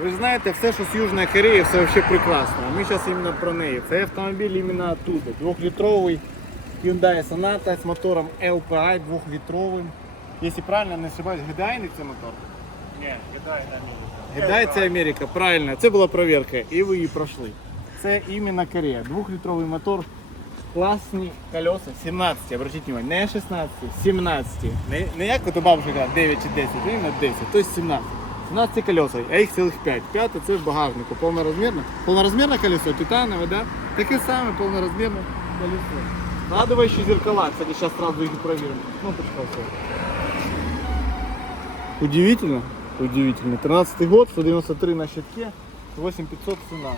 Ви ж знаєте, все, що з Южної Кореї, все взагалі прекрасно. Ми зараз іменно про неї. Це автомобіль іменно оттуда. Двохлітровий Hyundai Sonata з мотором LPI двохлітровим. Якщо правильно не ошибаюсь, гидайний це мотор. Ні, віддай на мені. Гидай це Америка, правильно. Це була перевірка, і ви її пройшли. Це іменно Корея. Двохлітровий мотор, класні колеса, 17, обратіть увагу, не 16, 17. Не, не як от у бабушки кажуть, 9 чи 10, а іменно 10, тобто 17. 17 колеса, а їх цілих 5. П'яте це в багажнику, повнорозмірне. Повнорозмірне колесо, титанове, да? Таке саме повнорозмірне колесо. Складывающие зеркала, кстати, сейчас сразу их проверим. Кнопочка все. Удивительно, удивительно. 13 год, 193 на щитке, 8500 цена.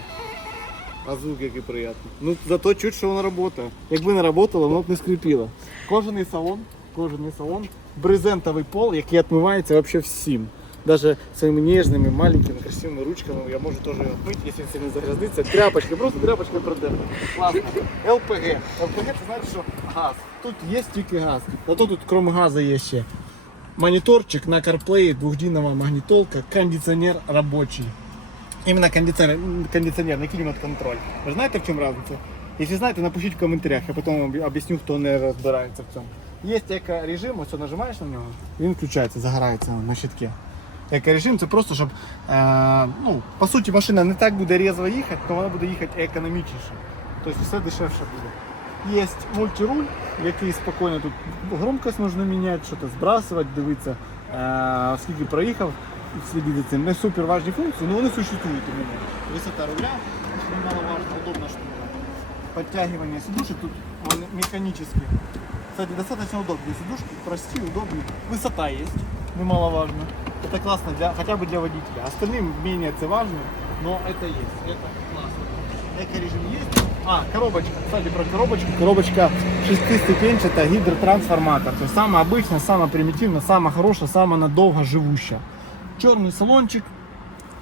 А звук який приятний. Ну зато чуть, що воно працює. Якби не працювало, воно б не скрипіло. Кожаний салон, кожаний салон, брезентовий пол, який відмивається вообще всім. Даже своими нежными, маленькими, красивыми ручками я можу теж його отмити, якщо він сильно загрязниться. Тряпочка, просто тряпочка протерта. Класно. ЛПГ. ЛПГ це значить, що газ. Тут є тільки газ. Зато тут, крім газу, є ще мониторчик на CarPlay, двухдинная магнитолка, кондиционер рабочий. Именно кондиционер, кондиционер, не климат-контроль. Ви знаєте, в чому разниця? Якщо знаєте, напишіть в коментарях, я потім вам об'ясню, хто не розбирається в цьому. Є еко-режим, ось нажимаєш на нього, він включається, загорається на щитке Еко-режим це просто, щоб, е, ну, по суті, машина не так буде різво їхати, то вона буде їхати економічніше. Тобто все дешевше буде. Є мультируль, який спокійно тут громкость можна міняти, щось збрасувати, дивитися, е, скільки проїхав, слідити за цим. Не супер важні функції, але вони существують у мене. Висота руля, немаловажно, удобна штука. Подтягивание сидушек тут он механический. Кстати, достаточно удобные сидушки, простые, удобные. Высота есть, Немаловажно. Это классно для, хотя бы для водителя. Остальным менее это важно, но это есть. Это классно. Эко-режим есть. А, коробочка. Кстати, про коробочку. Коробочка шестиступенчатая, гидротрансформатор. То есть самая обычная, самая примитивная, самая хорошая, самая надолго живущая. Черный салончик,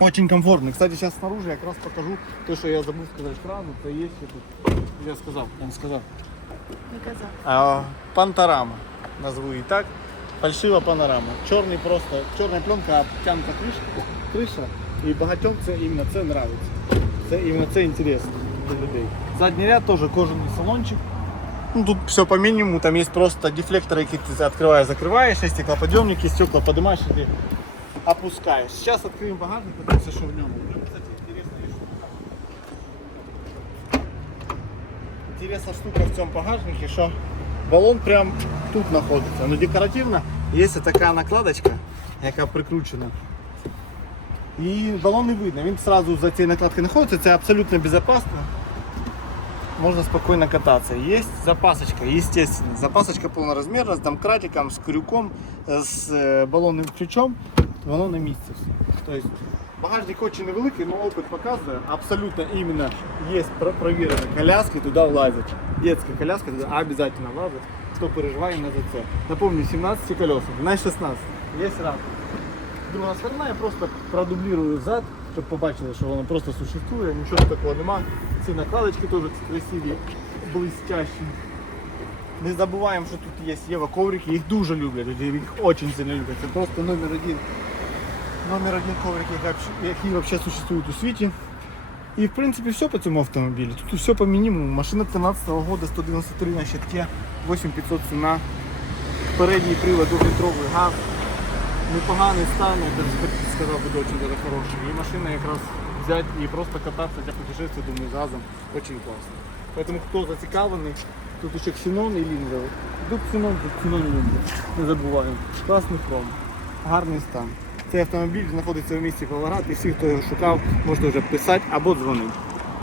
очень комфортный. Кстати, сейчас снаружи я как раз покажу то, что я забыл сказать сразу. Это есть тут. Я сказал, он сказал. Не казав. А, панорама. Назву и так Фальшива панорама. Чорний просто, чорна пленка обтянута кришка, криша. І багатьом це іменно це нравиться. Це іменно це інтересно для людей. Задній ряд теж кожаний салончик. Ну, тут все по минимуму, там есть просто дефлекторы, які ти открываешь, закрываешь, есть стеклоподъемники, стекла поднимаешь или опускаешь. Сейчас откроем багажник, подивимося, що в ньому. Ну, Кстати, интересная штука. Интересная штука в цьому багажнику, що балон прям тут знаходиться. Ну декоративно є така накладочка, яка прикручена. І балон не видно, він одразу за цією накладкою знаходиться, це абсолютно безпечно. Можно спокойно кататься. Есть запасочка, естественно. Запасочка полноразмерная, с домкратиком, с крюком, с э, баллонным ключом. Воно на місці все. Тобто багажник очень невеликий, но опыт показує. Абсолютно именно есть про- проверено. Коляски туда влазят. Детская коляска туда обязательно влазит. Кто переживає на це. Напомню, 17 колесах, на 16. Есть рам. Друга сторона, я просто продублірую зад, щоб побачили, що воно просто существує, нічого такого нема. Ці накладочки теж красиві, блистящі. Не забуваємо, що тут є Єва коврики, їх дуже люблять, люди, їх дуже сильно люблять. Це просто номер один, Номер один коврик, який, взагалі существує у світі. І в принципі все по цьому автомобілю. Тут все по мінімуму. Машина 13 года, 193 на щитке, 8500 ціна. Передній привод, двохлітровий газ непоганий стан, експертиз сказав, буде дуже даже хороший. І машина якраз взяти і просто кататися для путешествия, думаю, разом очень класно. Поэтому хто зацікавлений, тут ще ксенон і лінза. Тут ксенон, тут ксенон і лінза. Не забуваємо. Класний хром. Гарний стан. Цей автомобіль знаходиться в місті Павлоград і всі, хто його шукав, можете вже писати або дзвонити.